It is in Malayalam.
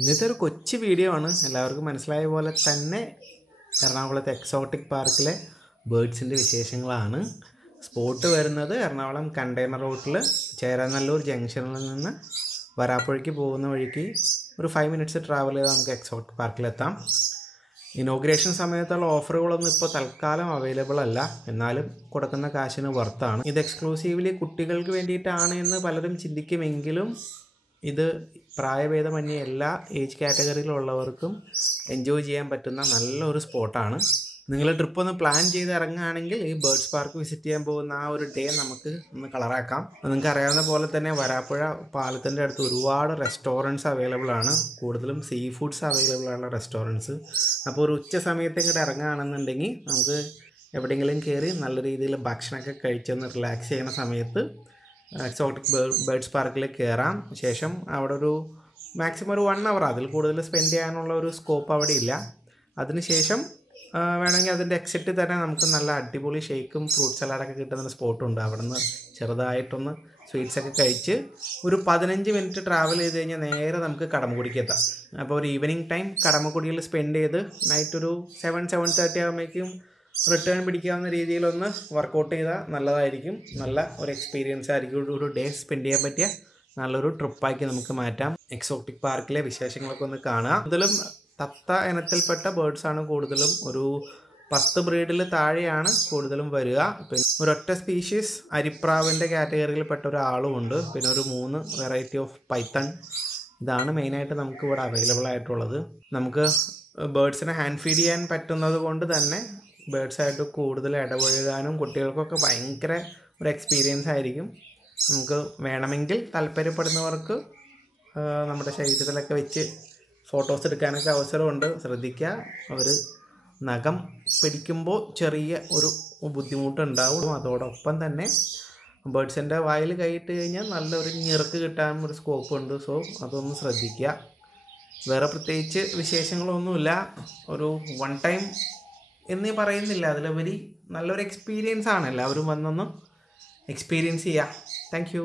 ഇന്നത്തെ ഒരു കൊച്ചു വീഡിയോ ആണ്. എല്ലാവർക്കും മനസ്സിലായ പോലെ തന്നെ എറണാകുളത്തെ എക്സോട്ടിക് പാർക്കിലെ ബേർഡ്സിൻ്റെ വിശേഷങ്ങളാണ്. സ്പോട്ട് വരുന്നത് എറണാകുളം കണ്ടെയ്നർ റൂട്ടിൽ ചേരാനല്ലൂർ ജംഗ്ഷനിൽ നിന്ന് വരാപ്പുഴയ്ക്ക് പോകുന്ന വഴിക്ക് ഒരു 5 മിനിറ്റ്സ് ട്രാവൽ ചെയ്താൽ നമുക്ക് എക്സോട്ടിക് പാർക്കിലെത്താം. ഇനോഗ്രേഷൻ സമയത്തുള്ള ഓഫറുകളൊന്നും ഇപ്പോൾ തൽക്കാലം അവൈലബിൾ അല്ല, എന്നാലും കൊടുക്കുന്ന കാശിന് വർത്താണ്. ഇത് എക്സ്ക്ലൂസീവ്ലി കുട്ടികൾക്ക് വേണ്ടിയിട്ടാണ് എന്ന് പലരും ചിന്തിക്കുമെങ്കിലും ഇത് പ്രായഭേദമന്യേ എല്ലാ ഏജ് കാറ്റഗറിയിലുള്ളവർക്കും എൻജോയ് ചെയ്യാൻ പറ്റുന്ന നല്ലൊരു സ്പോട്ടാണ്. നിങ്ങൾ ട്രിപ്പൊന്ന് പ്ലാൻ ചെയ്ത് ഇറങ്ങുകയാണെങ്കിൽ ഈ ബേർഡ്സ് പാർക്ക് വിസിറ്റ് ചെയ്യാൻ പോകുന്ന ആ ഒരു ഡേ നമുക്ക് ഒന്ന് കളറാക്കാം. നിങ്ങൾക്ക് അറിയാവുന്ന പോലെ തന്നെ വരാപ്പുഴ പാലത്തിൻ്റെ അടുത്ത് ഒരുപാട് റെസ്റ്റോറൻറ്റ്സ് അവൈലബിൾ ആണ്. കൂടുതലും സീ ഫുഡ്സ് അവൈലബിൾ ആണ് റെസ്റ്റോറൻറ്റ്സ്. അപ്പോൾ ഒരു ഉച്ച സമയത്ത് ഇങ്ങോട്ട് ഇറങ്ങുകയാണെന്നുണ്ടെങ്കിൽ നമുക്ക് എവിടെയെങ്കിലും കയറി നല്ല രീതിയിൽ ഭക്ഷണമൊക്കെ കഴിച്ചൊന്ന് റിലാക്സ് ചെയ്യുന്ന സമയത്ത് എക്സോട്ടിക് ബേർഡ്സ് പാർക്കിൽ കയറാം. ശേഷം അവിടെ ഒരു മാക്സിമം ഒരു 1 hour, അതിൽ കൂടുതൽ സ്പെൻഡ് ചെയ്യാനുള്ള ഒരു സ്കോപ്പ് അവിടെ ഇല്ല. അതിനുശേഷം വേണമെങ്കിൽ അതിൻ്റെ എക്സിറ്റ് തന്നെ നമുക്ക് നല്ല അടിപൊളി ഷേക്കും ഫ്രൂട്ട് സലാഡൊക്കെ കിട്ടുന്ന സ്പോട്ടുണ്ട്. അവിടെ നിന്ന് ചെറുതായിട്ടൊന്ന് സ്വീറ്റ്സൊക്കെ കഴിച്ച് ഒരു 15 മിനിറ്റ് ട്രാവൽ ചെയ്ത് കഴിഞ്ഞാൽ നേരെ നമുക്ക് കടമക്കുടിക്ക് എത്താം. അപ്പോൾ ഒരു ഈവനിങ് ടൈം കടമക്കുടിയിൽ സ്പെൻഡ് ചെയ്ത് നൈറ്റ് ഒരു 7-7:30 ആകുമ്പോഴേക്കും റിട്ടേൺ പിടിക്കാവുന്ന രീതിയിലൊന്ന് വർക്കൗട്ട് ചെയ്താൽ നല്ലതായിരിക്കും. നല്ല ഒരു എക്സ്പീരിയൻസ് ആയിരിക്കും. ഒരു ഡേ സ്പെൻഡ് ചെയ്യാൻ പറ്റിയ നല്ലൊരു ട്രിപ്പാക്കി നമുക്ക് മാറ്റാം. എക്സോട്ടിക് പാർക്കിലെ വിശേഷങ്ങളൊക്കെ ഒന്ന് കാണുക. കൂടുതലും തത്ത ഇനത്തിൽപ്പെട്ട ബേർഡ്സാണ് കൂടുതലും. ഒരു 10 ബ്രീഡിൽ താഴെയാണ് കൂടുതലും വരിക. പിന്നെ ഒരൊറ്റ സ്പീഷീസ് അരിപ്രാവിൻ്റെ കാറ്റഗറിയിൽപ്പെട്ട ഒരാളും ഉണ്ട്. പിന്നെ ഒരു 3 വെറൈറ്റി ഓഫ് പൈത്തൺ. ഇതാണ് മെയിനായിട്ട് നമുക്ക് ഇവിടെ അവൈലബിൾ ആയിട്ടുള്ളത്. നമുക്ക് ബേർഡ്സിനെ ഹാൻഡ് ഫീഡ് ചെയ്യാൻ പറ്റുന്നത് കൊണ്ട് തന്നെ ബേർഡ്സായിട്ട് കൂടുതൽ ഇടപഴകാനും കുട്ടികൾക്കൊക്കെ ഭയങ്കര ഒരു എക്സ്പീരിയൻസ് ആയിരിക്കും. നമുക്ക് വേണമെങ്കിൽ താല്പര്യപ്പെടുന്നവർക്ക് നമ്മുടെ ശരീരത്തിലൊക്കെ വെച്ച് ഫോട്ടോസ് എടുക്കാനൊക്കെ അവസരമുണ്ട്. ശ്രദ്ധിക്കുക, അവർ നഖം പിടിക്കുമ്പോൾ ചെറിയ ഒരു ബുദ്ധിമുട്ടുണ്ടാവും. അതോടൊപ്പം തന്നെ ബേർഡ്സിൻ്റെ വായിൽ കൈയിട്ട് കഴിഞ്ഞാൽ നല്ലൊരു ഞെറുക്ക് കിട്ടാൻ ഒരു സ്കോപ്പ് ഉണ്ട്. സോ അതൊന്ന് ശ്രദ്ധിക്കുക. വേറെ പ്രത്യേകിച്ച് വിശേഷങ്ങളൊന്നുമില്ല. ഒരു 1 ടൈം എന്നീ പറയുന്നില്ല, അതിലുപരി നല്ലൊരു എക്സ്പീരിയൻസ് ആണ്. എല്ലാവരും വന്നൊന്ന് എക്സ്പീരിയൻസ് ചെയ്യുക. Thank you.